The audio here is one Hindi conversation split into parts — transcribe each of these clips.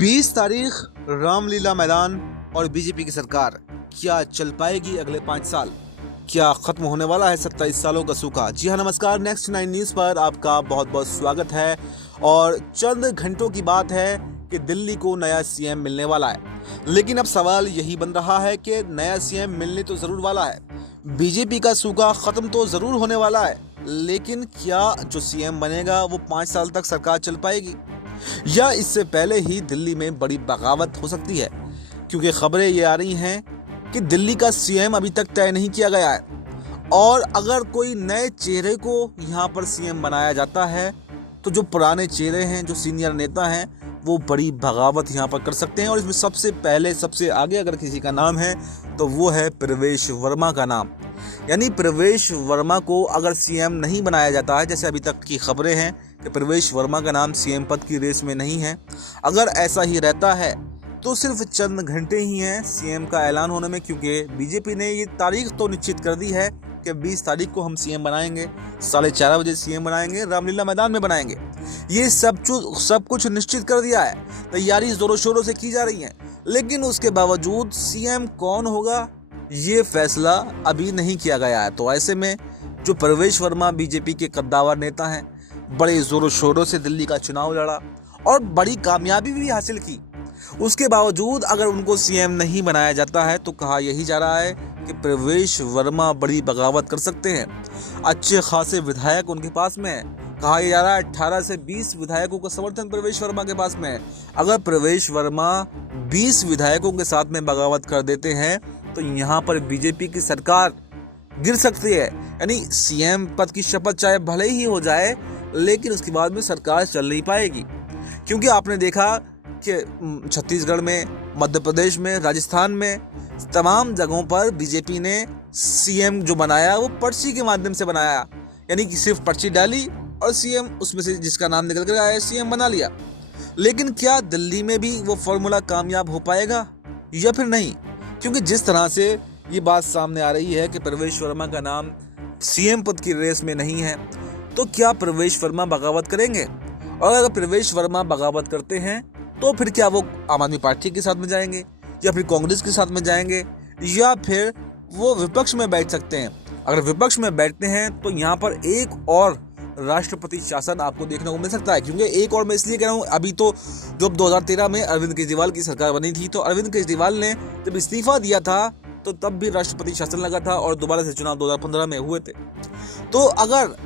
20 तारीख रामलीला मैदान और बीजेपी की सरकार क्या चल पाएगी अगले 5 साल? क्या खत्म होने वाला है 27 सालों का सूखा? जी हाँ, नमस्कार। नेक्स्ट 9 न्यूज़ पर आपका बहुत बहुत स्वागत है। और चंद घंटों की बात है कि दिल्ली को नया सीएम मिलने वाला है, लेकिन अब सवाल यही बन रहा है कि नया सीएम मिलने तो ज़रूर वाला है, बीजेपी का सूखा ख़त्म तो ज़रूर होने वाला है, लेकिन क्या जो सीएम बनेगा वो 5 साल तक सरकार चल पाएगी, या इससे पहले ही दिल्ली में बड़ी बगावत हो सकती है? क्योंकि खबरें ये आ रही हैं कि दिल्ली का सीएम अभी तक तय नहीं किया गया है, और अगर कोई नए चेहरे को यहाँ पर सीएम बनाया जाता है तो जो पुराने चेहरे हैं, जो सीनियर नेता हैं, वो बड़ी बगावत यहाँ पर कर सकते हैं। और इसमें सबसे पहले सबसे आगे अगर किसी का नाम है तो वो है प्रवेश वर्मा का नाम। यानी प्रवेश वर्मा को अगर सीएम नहीं बनाया जाता है, जैसे अभी तक की खबरें हैं कि प्रवेश वर्मा का नाम सीएम पद की रेस में नहीं है, अगर ऐसा ही रहता है तो सिर्फ चंद घंटे ही हैं सीएम का ऐलान होने में, क्योंकि बीजेपी ने ये तारीख तो निश्चित कर दी है कि 20 तारीख को हम सीएम बनाएंगे, 4:30 बजे सीएम बनाएंगे, रामलीला मैदान में बनाएंगे। ये सब कुछ निश्चित कर दिया है, तैयारी जोरों शोरों से की जा रही है, लेकिन उसके बावजूद सीएम कौन होगा ये फैसला अभी नहीं किया गया है। तो ऐसे में जो प्रवेश वर्मा बीजेपी के कद्दावर नेता हैं, बड़े जोरों शोरों से दिल्ली का चुनाव लड़ा और बड़ी कामयाबी भी हासिल की, उसके बावजूद अगर उनको सीएम नहीं बनाया जाता है तो कहा यही जा रहा है कि प्रवेश वर्मा बड़ी बगावत कर सकते हैं। अच्छे खासे विधायक उनके पास में है, कहा यह जा रहा है 18 से 20 विधायकों का समर्थन प्रवेश वर्मा के पास में है। अगर प्रवेश वर्मा 20 विधायकों के साथ में बगावत कर देते हैं तो यहाँ पर बीजेपी की सरकार गिर सकती है। यानी सीएम पद की शपथ चाहे भले ही हो जाए, लेकिन उसके बाद में सरकार चल नहीं पाएगी, क्योंकि आपने देखा कि छत्तीसगढ़ में, मध्य प्रदेश में, राजस्थान में, तमाम जगहों पर बीजेपी ने सीएम जो बनाया वो पर्ची के माध्यम से बनाया। यानी कि सिर्फ पर्ची डाली और सीएम उसमें से जिसका नाम निकल कर आया सीएम बना लिया। लेकिन क्या दिल्ली में भी वो फॉर्मूला कामयाब हो पाएगा या फिर नहीं? क्योंकि जिस तरह से ये बात सामने आ रही है कि प्रवेश वर्मा का नाम सीएम पद की रेस में नहीं है, तो क्या प्रवेश वर्मा बगावत करेंगे? और अगर प्रवेश वर्मा बगावत करते हैं तो फिर क्या वो आम आदमी पार्टी के साथ में जाएंगे, या फिर कांग्रेस के साथ में जाएंगे, या फिर वो विपक्ष में बैठ सकते हैं? अगर विपक्ष में बैठते हैं तो यहाँ पर एक और राष्ट्रपति शासन आपको देखने को मिल सकता है। क्योंकि एक और मैं इसलिए कह रहा हूँ, अभी तो जब 2013 में अरविंद केजरीवाल की सरकार बनी थी, तो अरविंद केजरीवाल ने जब इस्तीफा दिया था तो तब भी राष्ट्रपति शासन लगा था और दोबारा से चुनाव 2015 में हुए थे। तो अगर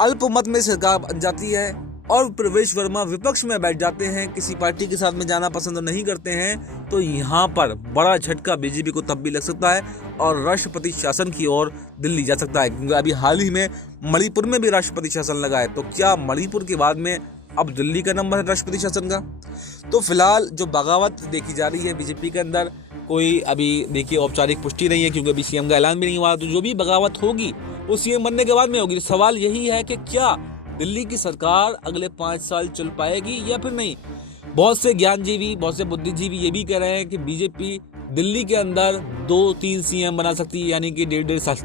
अल्पमत में सरकार बन जाती है और प्रवेश वर्मा विपक्ष में बैठ जाते हैं, किसी पार्टी के साथ में जाना पसंद नहीं करते हैं, तो यहाँ पर बड़ा झटका बीजेपी को तब भी लग सकता है और राष्ट्रपति शासन की ओर दिल्ली जा सकता है। क्योंकि अभी हाल ही में मणिपुर में भी राष्ट्रपति शासन लगा है, तो क्या मणिपुर के बाद में अब दिल्ली का नंबर है राष्ट्रपति शासन का? तो फिलहाल जो बगावत देखी जा रही है बीजेपी के अंदर, कोई अभी देखिए औपचारिक पुष्टि नहीं है, क्योंकि अभी सीएम का ऐलान भी नहीं हुआ। तो जो भी बगावत होगी वो सीएम बनने के बाद में होगी। सवाल यही है कि क्या दिल्ली की सरकार अगले 5 साल चल पाएगी या फिर नहीं? बहुत से ज्ञानजीवी, बहुत से बुद्धिजीवी ये भी कह रहे हैं कि बीजेपी दिल्ली के अंदर 2-3 सीएम बना सकती है, यानी कि 1.5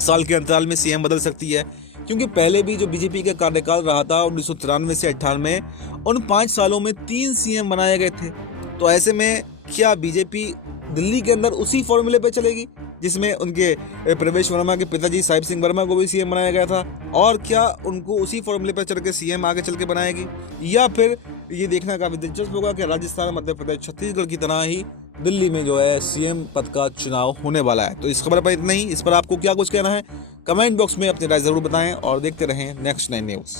साल के अंतराल में सीएम बदल सकती है। क्योंकि पहले भी जो बीजेपी का कार्यकाल रहा था 1993 से 98, उन 5 सालों में 3 सीएम बनाए गए थे। तो ऐसे में क्या बीजेपी दिल्ली के अंदर उसी फॉर्मूले पे चलेगी जिसमें उनके प्रवेश वर्मा के पिताजी साहिब सिंह वर्मा को भी सीएम बनाया गया था, और क्या उनको उसी फॉर्मूले पर चल के सीएम आगे चल के बनाएगी? या फिर ये देखना काफी दिलचस्प होगा कि राजस्थान, मध्य प्रदेश, छत्तीसगढ़ की तरह ही दिल्ली में जो है सीएम पद का चुनाव होने वाला है। तो इस खबर पर इतना ही। इस पर आपको क्या कुछ कहना है कमेंट बॉक्स में अपनी राय जरूर बताएं और देखते रहें नेक्स्ट 9 न्यूज़।